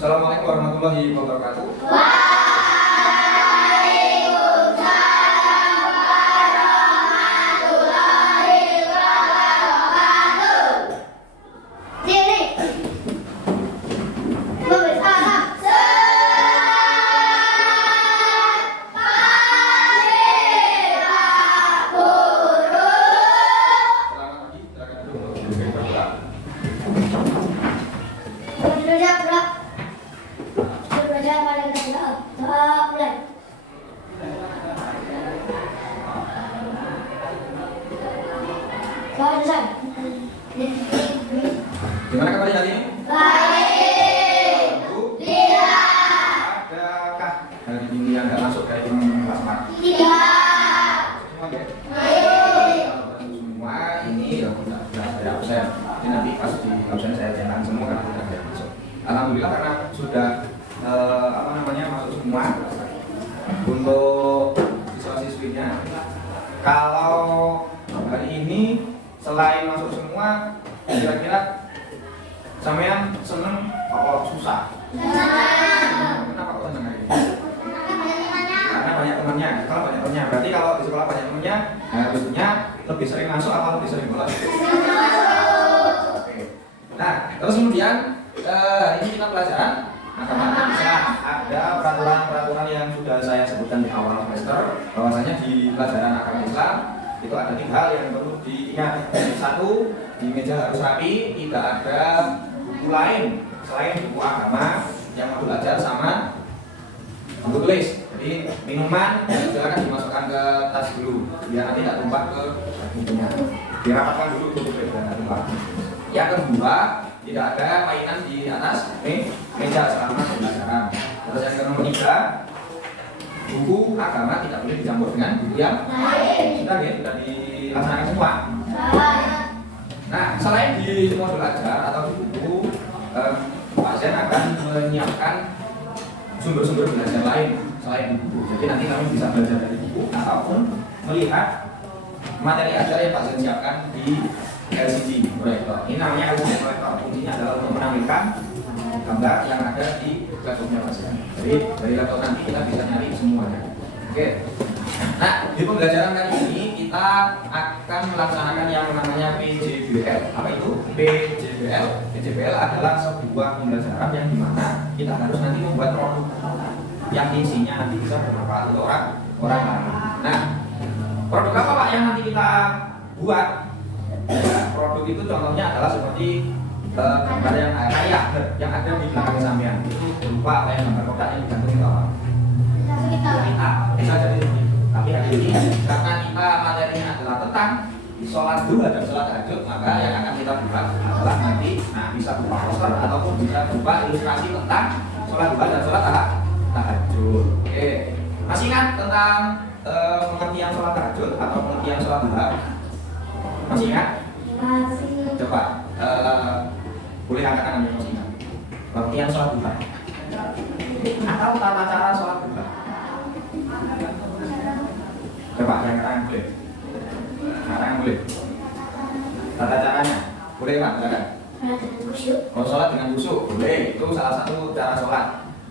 Assalamualaikum warahmatullahi wabarakatuh. Gimana kabarnya hari ini? Baik. Alhamdulillah. Adakah hari ini yang nggak masuk kayak ini Pak? Tidak. Semua ya? Baik. Kalau semua ini ya sudah saya absen. Ini nanti pas di absen saya jangan semua kan tidak ada masuk. Alhamdulillah karena sudah masuk semua untuk siswa-siswinya. Kalau hari ini selain masuk semua, kira-kira sampean seneng apa susah? Kenapa kok seneng hari ini? Karena banyak temannya. Kalau banyak temannya, berarti kalau di sekolah banyak temannya, harusnya lebih sering masuk atau lebih sering bolos? Oke. Nah, terus kemudian hari ini kita pelajaran agama Islam. Ada peraturan-peraturan yang sudah saya sebutkan di awal semester, bahwasanya di pelajaran agama Islam itu ada 3 hal yang perlu diingat. Satu, di meja harus rapi, tidak ada buku lain selain buku agama yang mau belajar sama buku tulis. Jadi minuman silakan dimasukkan ke tas dulu, biar nanti tidak tumpah ke bukunya. Dirapatkan dulu tutup biar tidak tumpah. Yang kedua, tidak ada mainan di atas meja selama pembelajaran. Terus yang ketiga, buku agama tidak boleh dicampur dengan buku yang lain. Sudah dilaksanakan semua. Nah, selain di modul ajar atau di buku, pasien akan menyiapkan sumber-sumber belajar lain selain di buku. Jadi nanti kami bisa belajar dari buku ataupun melihat materi ajar yang pasien siapkan di LCD proyektor. Ini namanya LCD proyektor. Fungsinya adalah untuk menampilkan gambar yang ada di laptopnya pasien. Jadi dari laptop nanti kita bisa nyari semuanya. Oke. Nah, di pembelajaran kali ini kita akan melaksanakan yang namanya PJBL. Apa itu? PJBL. PJBL adalah sebuah pembelajaran yang dimana kita harus nanti membuat produk yang isinya nanti bisa bermanfaat untuk orang lain. Nah, produk apa Pak yang nanti kita buat? Ya, produk itu contohnya adalah seperti gambar yang ada di belakang sampean. Itu berupa apa yang gambar kotak yang digantung itu apa? Kita bisa jadi itu. Tapi hari ini karena kita materinya adalah tentang sholat duha dan sholat tahajud, maka yang akan kita buat adalah nanti bisa berupa poster ataupun bisa berupa ilustrasi tentang sholat duha dan sholat tahajud. Oke, masih ingat tentang pengertian sholat tahajud atau pengertian sholat duha? Masih ingat? Masih. Coba boleh angkat tangan yang masih ingat. Pengertian sholat duha atau tata cara sholat duha. Coba yang tangan boleh. Tangan boleh. Tata caranya boleh Pak, silakan. Oh, sholat dengan khusyuk boleh. Itu salah satu cara sholat.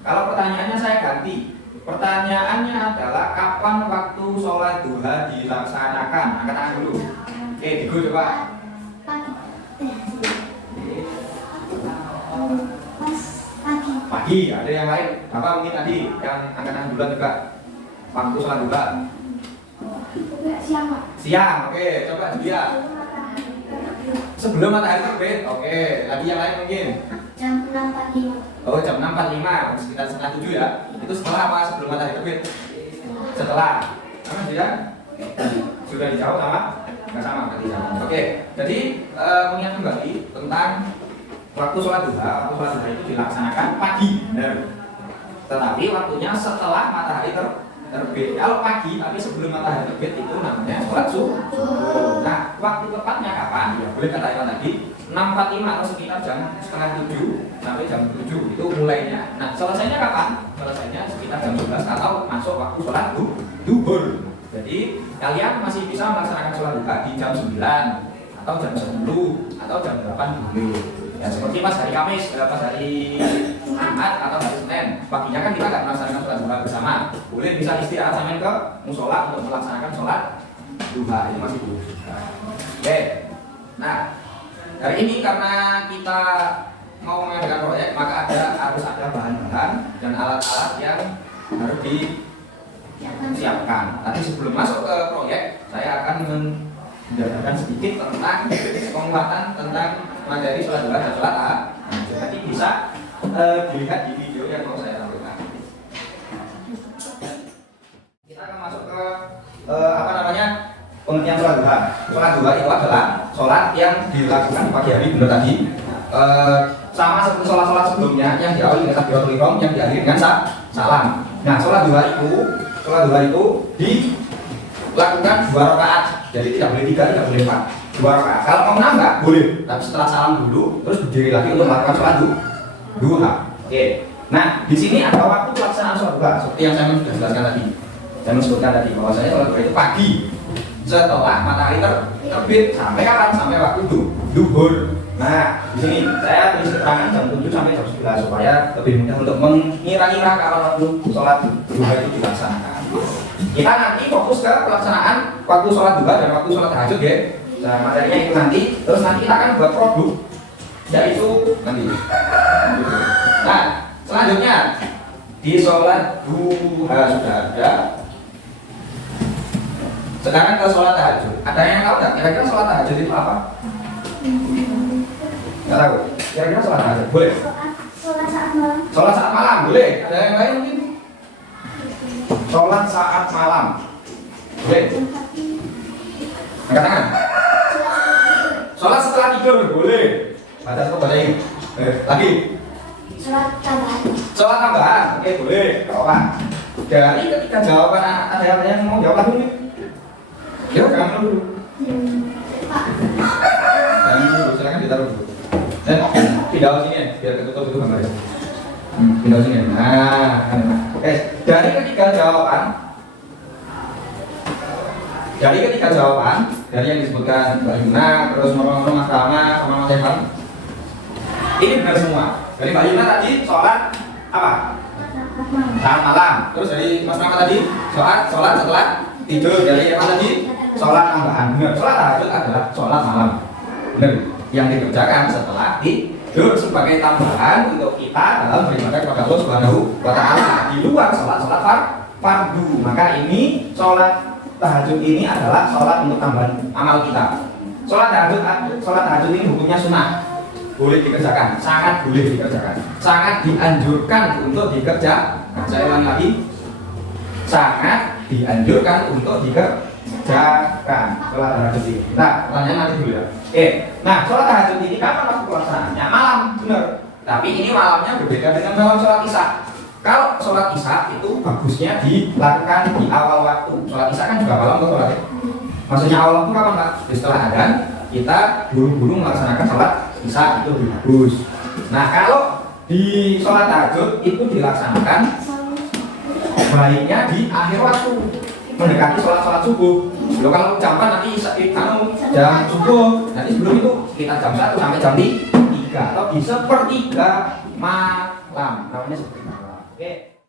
Kalau pertanyaannya saya ganti. Pertanyaannya adalah kapan waktu sholat duha dilaksanakan? Angkat tangan dulu. Oke, Digo coba. Pagi. Ada yang lain? Bapak mungkin tadi yang angkat tangan duluan juga. Waktu sholat duha. Siang. Oke, coba dia. Sebelum matahari terbit. Oke, tadi yang lain mungkin. Jam 6.45. Oh, jam 6.45, sekitar setengah 7 ya. Itu setelah apa? Sebelum matahari terbit? Setelah. Sama tidak? Sudah dijawab sama? Nggak sama berarti sama. Oke, jadi mengingat kembali tentang waktu sholat duha. Waktu sholat duha itu dilaksanakan pagi, benar. Tetapi waktunya setelah matahari terbit. Kalau pagi tapi sebelum matahari terbit itu namanya sholat subuh. Nah, waktu tepatnya kapan? Ya boleh katakan tadi 6.45 atau sekitar jam setengah 7 sampai jam 7 itu mulainya. Nah, selesainya kapan? Selesainya sekitar jam 11 atau masuk waktu sholat duhur. Jadi kalian masih bisa melaksanakan sholat duha di jam 9 atau jam 10 atau jam 8 dulu. Ya seperti pas hari Kamis, pas hari Jumat atau hari Senin, paginya kan kita nggak melaksanakan sholat duha bersama. Boleh bisa istirahat sambil ke musola untuk melaksanakan sholat duha, ini masih boleh. Oke, nah hari ini karena kita mau mengadakan proyek, maka harus ada bahan-bahan dan alat-alat yang harus disiapkan. Nanti sebelum masuk ke proyek, saya akan menjelaskan sedikit tentang penguatan tentang materi sholat duha dan sholat tahajud. Nanti bisa dilihat di video yang mau saya tampilkan. Kita akan masuk ke pengertian sholat duha. Sholat duha itu adalah sholat yang dilakukan di pagi hari, benar tadi. Sama seperti sholat-sholat sebelumnya yang diawali dengan takbiratul ihram, yang diakhiri dengan salam. Nah, sholat duha itu dilakukan 2 rakaat. Jadi tidak boleh 3, tidak boleh 4. 2 rakaat. Kalau mau nambah boleh, tapi setelah salam dulu terus berdiri lagi untuk melakukan sholat duha. Oke. Nah, di sini ada waktu pelaksanaan sholat duha seperti yang saya sudah jelaskan tadi. Saya sebutkan tadi bahwasanya sholat duha itu pagi setelah matahari terbit sampai kapan? Sampai waktu duhur. Nah, di sini saya tulis keterangan jam 7 sampai jam 11 supaya lebih mudah untuk mengira-ngira kapan waktu sholat duha itu dilaksanakan. Kita nanti fokus ke pelaksanaan waktu sholat duha dan waktu sholat tahajud ya. Nah, materinya itu nanti, terus nanti kita akan buat produk yaitu nanti. Nah, selanjutnya di sholat duha sudah ada. Sekarang ke sholat tahajud. Ada yang tahu nggak? Kira-kira sholat tahajud itu apa? Nggak tahu. Kira-kira sholat tahajud boleh? Sholat saat malam. Sholat saat malam boleh. Ada yang lain mungkin? Sholat saat malam boleh. Angkat tangan. Sholat setelah tidur boleh. Baca satu baca ini. Lagi. Sholat tambahan. Sholat tambahan, oke boleh. Apa? Dari ketika jawaban ada yang mau jawab lagi nih? Ya, jangan dulu. Pak. Jangan dulu, silakan ditaruh dulu. Dan pindah sini ya, biar ketutup itu gambarnya. Pindah sini. Nah, oke. Dari ketiga jawaban, dari yang disebutkan Mbak Yuna, terus Mas Rama, sama Mas Evan, ini benar semua. Dari Mbak Yuna tadi sholat apa? Saat malam. Terus dari Mas Rama tadi sholat setelah tidur. Dari Evan tadi sholat tambahan. Benar. Sholat tahajud adalah sholat malam. Benar. Yang dikerjakan setelah tidur sebagai tambahan untuk kita dalam beribadah kepada Allah Subhanahu wa Ta'ala di luar sholat fardu. Maka ini sholat tahajud ini adalah sholat untuk tambahan amal kita. Sholat tahajud ini hukumnya sunnah, boleh dikerjakan, sangat boleh dikerjakan, sangat dianjurkan untuk dikerjakan. Saya ulangi lagi, sangat dianjurkan untuk dikerjakan sholat tahajud ini. Nah, pertanyaan nanti dulu ya. Nah, sholat tahajud ini kapan waktu pelaksanaannya? Malam, benar. Tapi ini malamnya berbeda dengan malam sholat isya. Kalau sholat isya itu bagusnya dilakukan di awal waktu. Sholat isya kan juga malam atau sholat? Maksudnya awal waktu kapan Pak? Setelah adzan kita buru-buru melaksanakan sholat isya itu bagus. Nah, kalau di sholat tahajud itu dilaksanakan baiknya di akhir waktu, mendekati sholat subuh. Loh, kalau jam nanti jam subuh, nanti sebelum itu kita jam 1 sampai jam 3 atau di sepertiga malam, namanya sepertiga malam. Oke.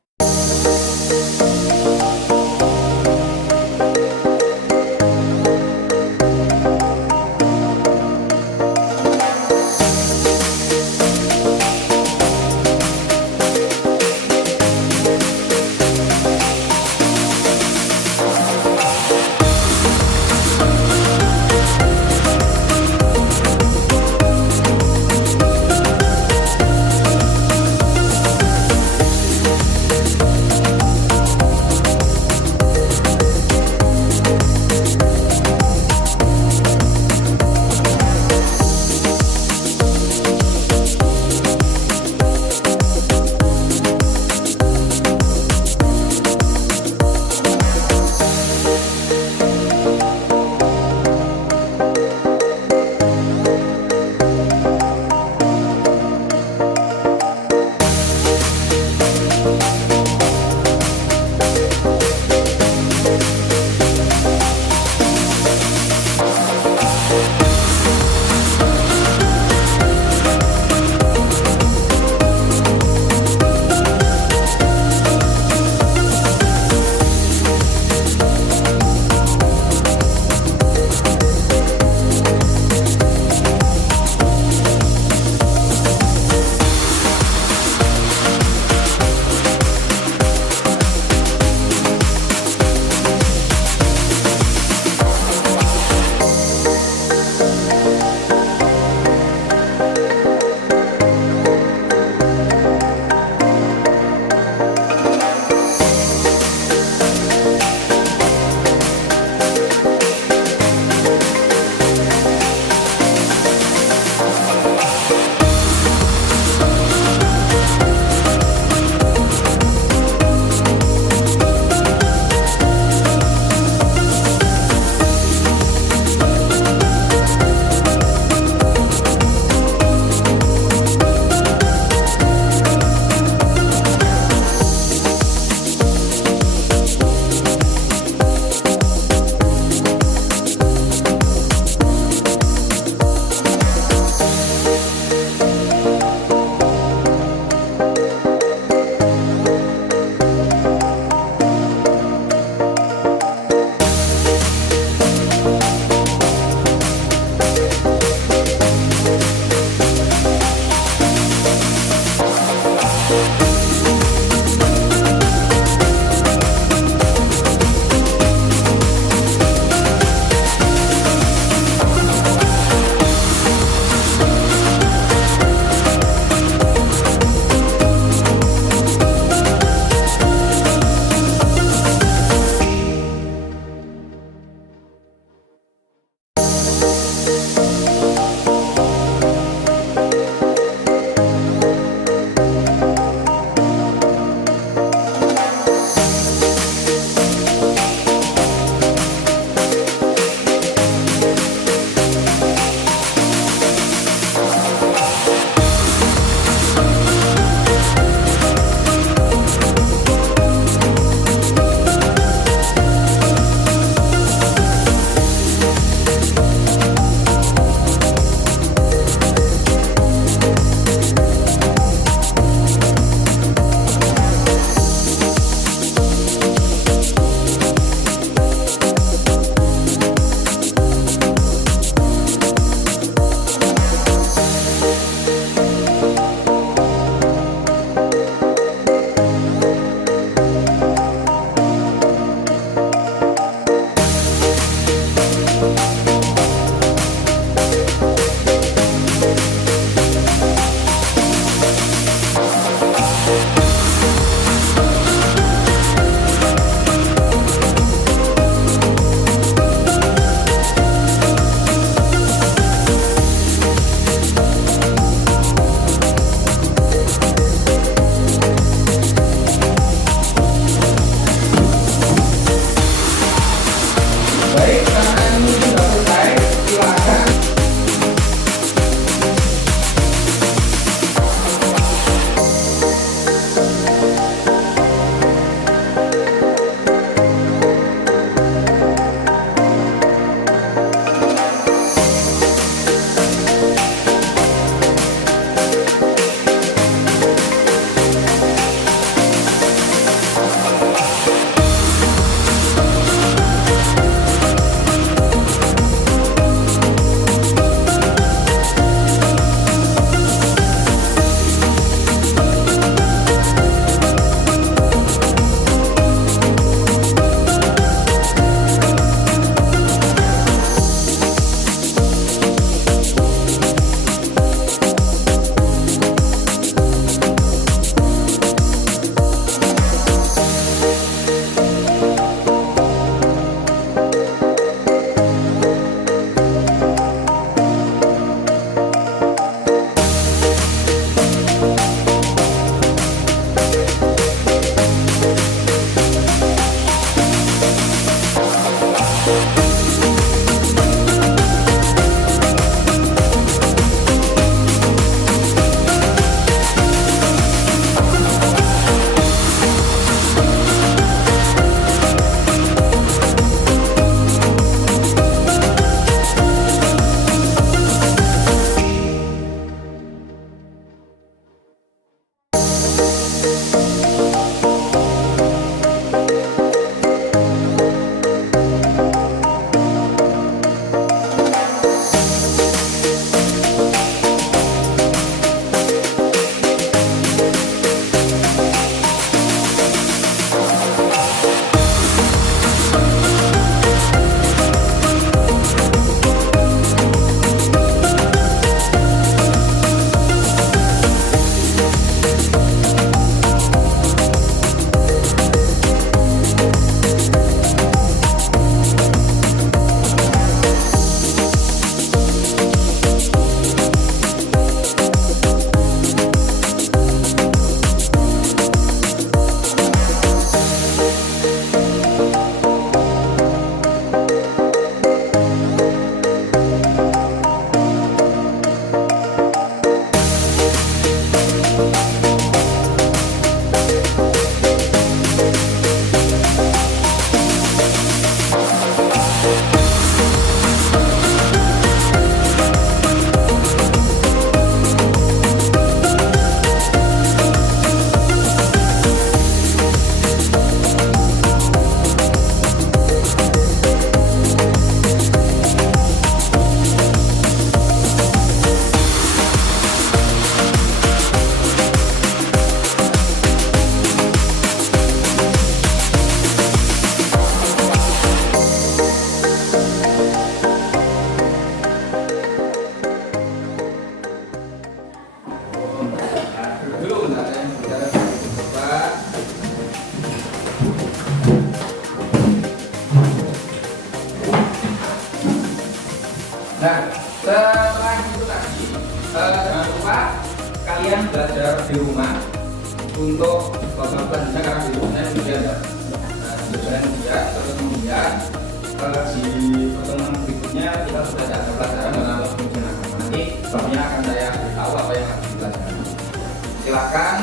di rumah untuk bahasa selanjutnya karena di rumahnya kemudian ya. Nah, tujuannya kemudian terus kemudian di pertemuan berikutnya kita sudah ada pelajaran tentang pengujian agama. Nanti babnya akan saya beritahu apa yang harus dipelajari. Silakan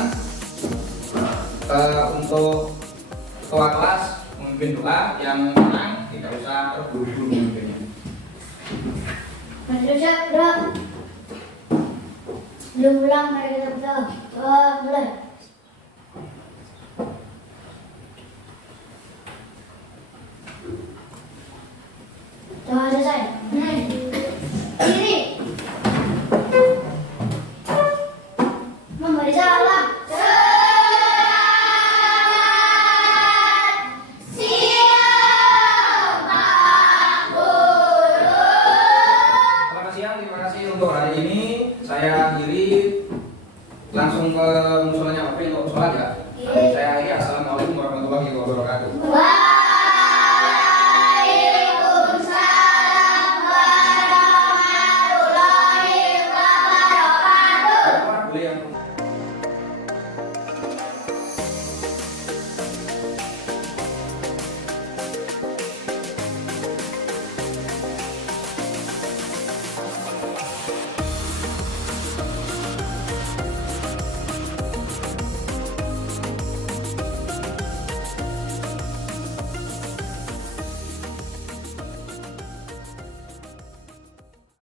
untuk ketua kelas memimpin doa, yang menang tidak usah terburu-buru memimpinnya. Manusia bro. Belum pulang mari kita berdoa. Doa mulai. Doa selesai. Kiri. Memberi salam. Terima kasih untuk hari ini. Saya akhiri langsung ke musolanya Bapak untuk sholat ya. Saya akhiri. Assalamualaikum warahmatullahi wabarakatuh.